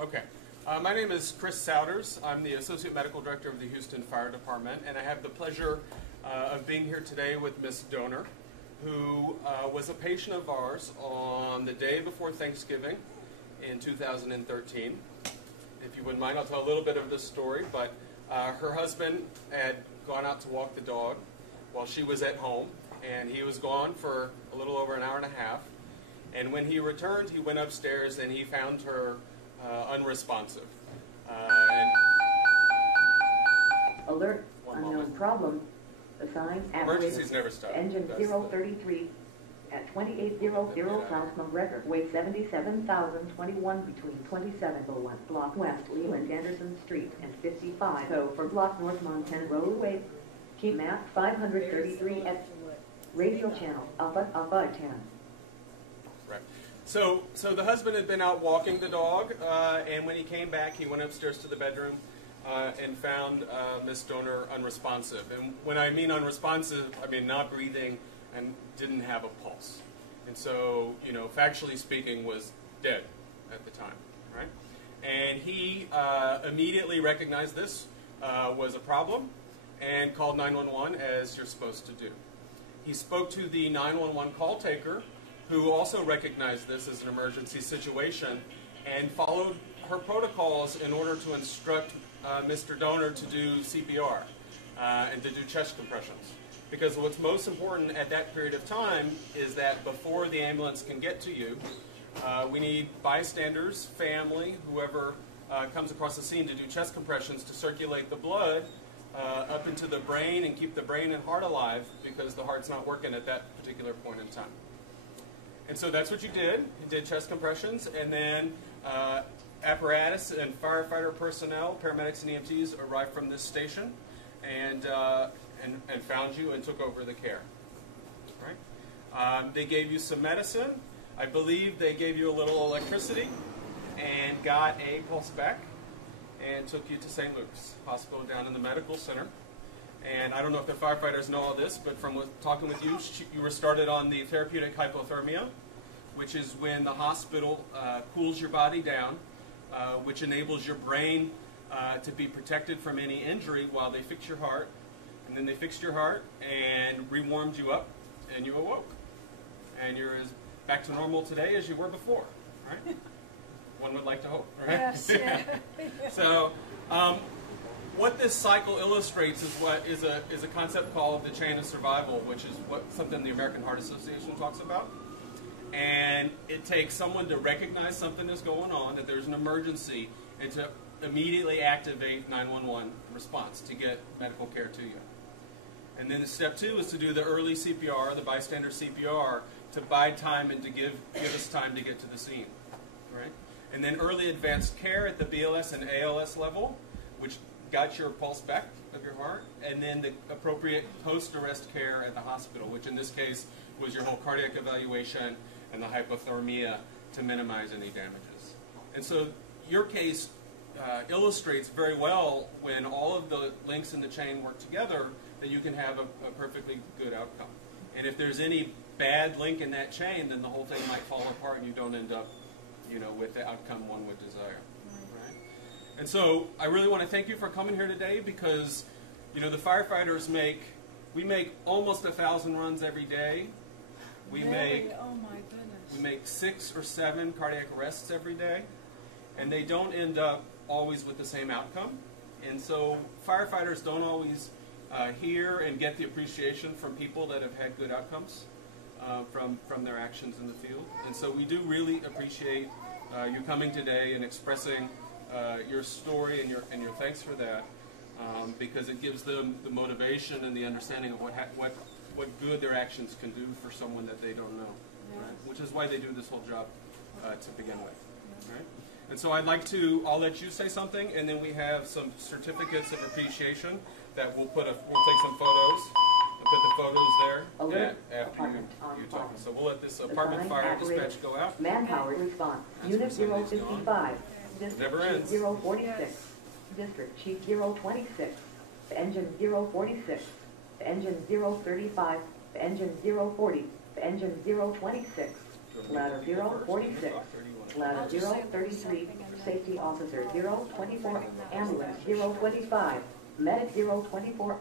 Okay. My name is Chris Souders. I'm the Associate Medical Director of the Houston Fire Department, and I have the pleasure of being here today with Ms. Donor, who was a patient of ours on the day before Thanksgiving in 2013. If you wouldn't mind, I'll tell a little bit of this story, but her husband had gone out to walk the dog while she was at home, and he was gone for a little over an hour and a half. And when he returned, he went upstairs and he found her unresponsive. Alert, unknown problem. Assigned Emergencies never stop. Engine 033 at 2800 South McGregor, weight 77,021 between 2701 Block West Leland Anderson Street and 55 for Block North Montana Roadway. Key map 533 at radio channel Alpha 10. Right. So the husband had been out walking the dog, and when he came back, he went upstairs to the bedroom and found Miss Donor unresponsive. And when I mean unresponsive, I mean not breathing and didn't have a pulse. And so, you know, factually speaking, was dead at the time, right? And he immediately recognized this was a problem and called 911 as you're supposed to do. He spoke to the 911 call taker, who also recognized this as an emergency situation and followed her protocols in order to instruct Mr. Donor to do CPR and to do chest compressions. Because what's most important at that period of time is that before the ambulance can get to you, we need bystanders, family, whoever comes across the scene to do chest compressions to circulate the blood up into the brain and keep the brain and heart alive, because the heart's not working at that particular point in time. And so that's what you did. You did chest compressions, and then apparatus and firefighter personnel, paramedics and EMTs arrived from this station and found you and took over the care. Right? They gave you some medicine. I believe they gave you a little electricity and got a pulse back and took you to St. Luke's Hospital down in the medical center. And I don't know if the firefighters know all this, but from talking with you, you were started on the therapeutic hypothermia, which is when the hospital cools your body down, which enables your brain to be protected from any injury while they fix your heart. And then they fixed your heart and rewarmed you up, and you awoke. And you're as back to normal today as you were before, right? One would like to hope, right? Yes. Yeah. So, what this cycle illustrates is a concept called the chain of survival, which is something the American Heart Association talks about. And it takes someone to recognize something is going on, that there's an emergency, and to immediately activate 911 response to get medical care to you. And then step 2 is to do the early CPR, the bystander CPR, to buy time and to give us time to get to the scene. Right? And then early advanced care at the BLS and ALS level, which got your pulse back of your heart, and then the appropriate post-arrest care at the hospital, which in this case was your whole cardiac evaluation and the hypothermia to minimize any damages. And so your case illustrates very well, when all of the links in the chain work together, that you can have a perfectly good outcome. And if there's any bad link in that chain, then the whole thing might fall apart and you don't end up, you know, with the outcome one would desire. Right? And so I really want to thank you for coming here today, because, you know, the firefighters make almost 1,000 runs every day. We make, oh my goodness. We make 6 or 7 cardiac arrests every day, and they don't end up always with the same outcome. And so firefighters don't always hear and get the appreciation from people that have had good outcomes from their actions in the field. And so we do really appreciate you coming today and expressing your story and your thanks for that, because it gives them the motivation and the understanding of what good their actions can do for someone that they don't know, right? Which is why they do this whole job to begin with, right? And so I'll let you say something, and then we have some certificates of appreciation that we'll take some photos and put the photos there after you talk. So we'll let this apartment fire dispatch go out. Manpower response. Unit 055. District Chief 046. District Chief 026. Engine 046. Engine 035. Engine 040. Engine 026. Ladder 046. Ladder 033. Safety Officer 024, Ambulance 025, Medic 024,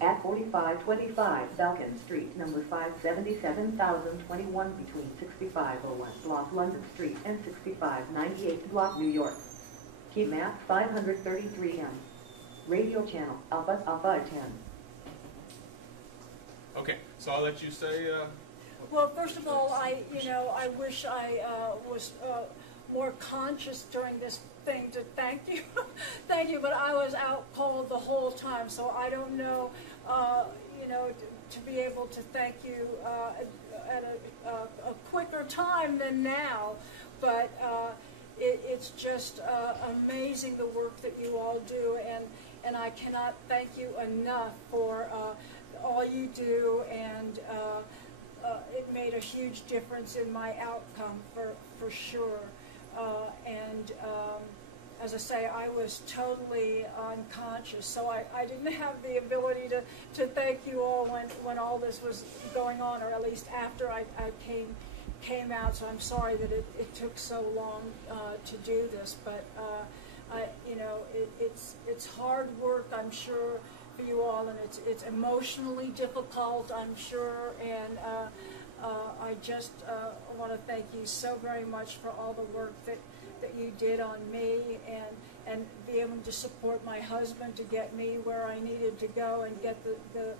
at 4525 Falcon Street, number 577,021 between 6501 Block London Street and 6598 Block New York. Key map 533M. Radio channel Alpha Alpha 10. Okay, so I'll let you say. Well, first of all, I wish I was more conscious during this thing to thank you, thank you. But I was out cold the whole time, so I don't know, to be able to thank you at a quicker time than now. But it's just amazing the work that you all do, and I cannot thank you enough for all you do, and it made a huge difference in my outcome for sure. As I say, I was totally unconscious, so I didn't have the ability to thank you all when all this was going on, or at least after I came out. So I'm sorry that it took so long to do this, but it's hard work, I'm sure, for you all, and it's emotionally difficult, I'm sure, and I just want to thank you so very much for all the work that you did on me, and be able to support my husband to get me where I needed to go and get the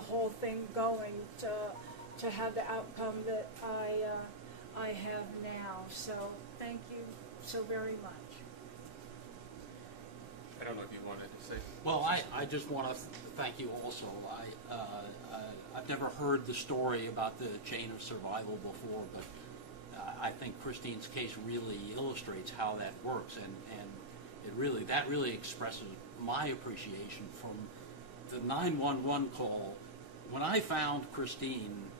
whole thing going to have the outcome that I have now. So thank you so very much. I don't know if you wanted to say. Well, I just want to thank you also. I've never heard the story about the chain of survival before, but I think Christine's case really illustrates how that works, and that really expresses my appreciation from the 911 call. When I found Christine,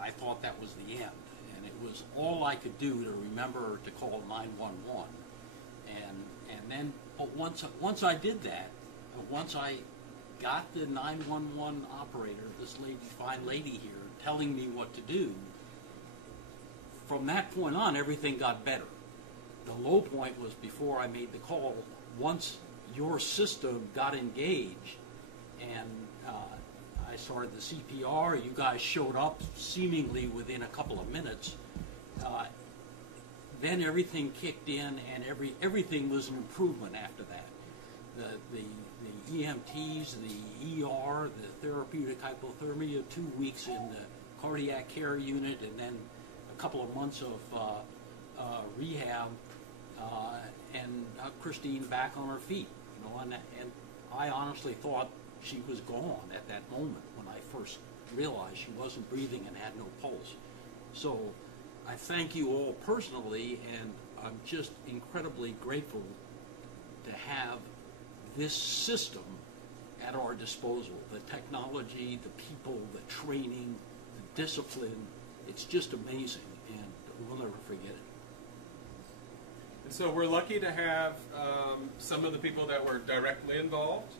I thought that was the end, and it was all I could do to remember to call 911, and then. But once I did that, once I got the 911 operator, this fine lady here, telling me what to do, from that point on, everything got better. The low point was before I made the call. Once your system got engaged, and I started the CPR, you guys showed up seemingly within a couple of minutes. Then everything kicked in, and everything was an improvement after that. The EMTs, the ER, the therapeutic hypothermia, 2 weeks in the cardiac care unit, and then a couple of months of rehab, and Christine back on her feet. And I honestly thought she was gone at that moment when I first realized she wasn't breathing and had no pulse. So I thank you all personally, and I'm just incredibly grateful to have this system at our disposal. The technology, the people, the training, the discipline, it's just amazing, and we'll never forget it. And so we're lucky to have some of the people that were directly involved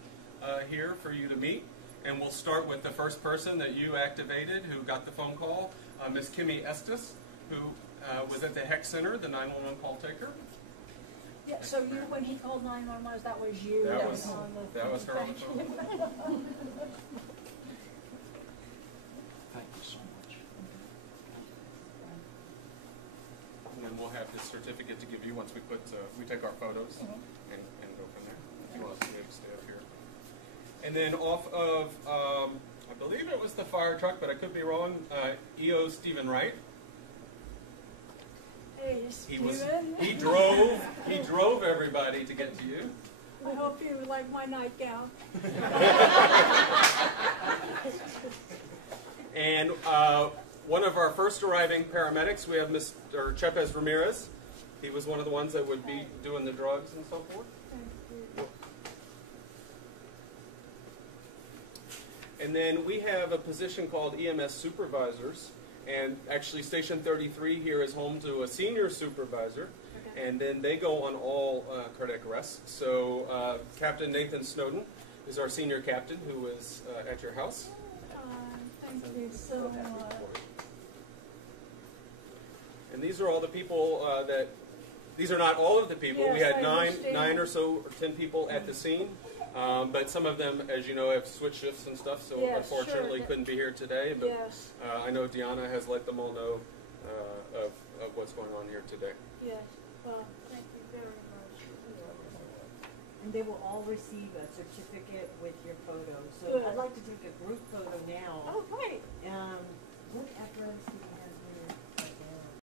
here for you to meet. And we'll start with the first person that you activated who got the phone call, Ms. Kimmy Estes, who was at the HEC Center, the 911 call taker. Yeah, so you, when he called 911, that was you. That was her on the phone. Thank you so much. And then we'll have this certificate to give you once we take our photos and go from there. If you want to stay up here. And then off of, I believe it was the fire truck, but I could be wrong, EO Stephen Wright. Hey, Stephen. He drove everybody to get to you. I hope you like my nightgown. And one of our first arriving paramedics, we have Mr. Chepez Ramirez. He was one of the ones that would be doing the drugs and so forth. And then we have a position called EMS supervisors. And actually, Station 33 here is home to a senior supervisor, and then they go on all cardiac arrests. So Captain Nathan Snowden is our senior captain who is at your house. Thank you so much. And these are all the people that these are not all of the people. We Yes, had I understand. 9 or so, or 10 people at the scene. But some of them, as you know, have switched shifts and stuff, so Yes, unfortunately sure. couldn't be here today. But Yes, I know Deanna has let them all know of what's going on here today. yes, thank you very much. And they will all receive a certificate with your photo. So Good. I'd like to take a group photo now. Oh, great. What apparatus do you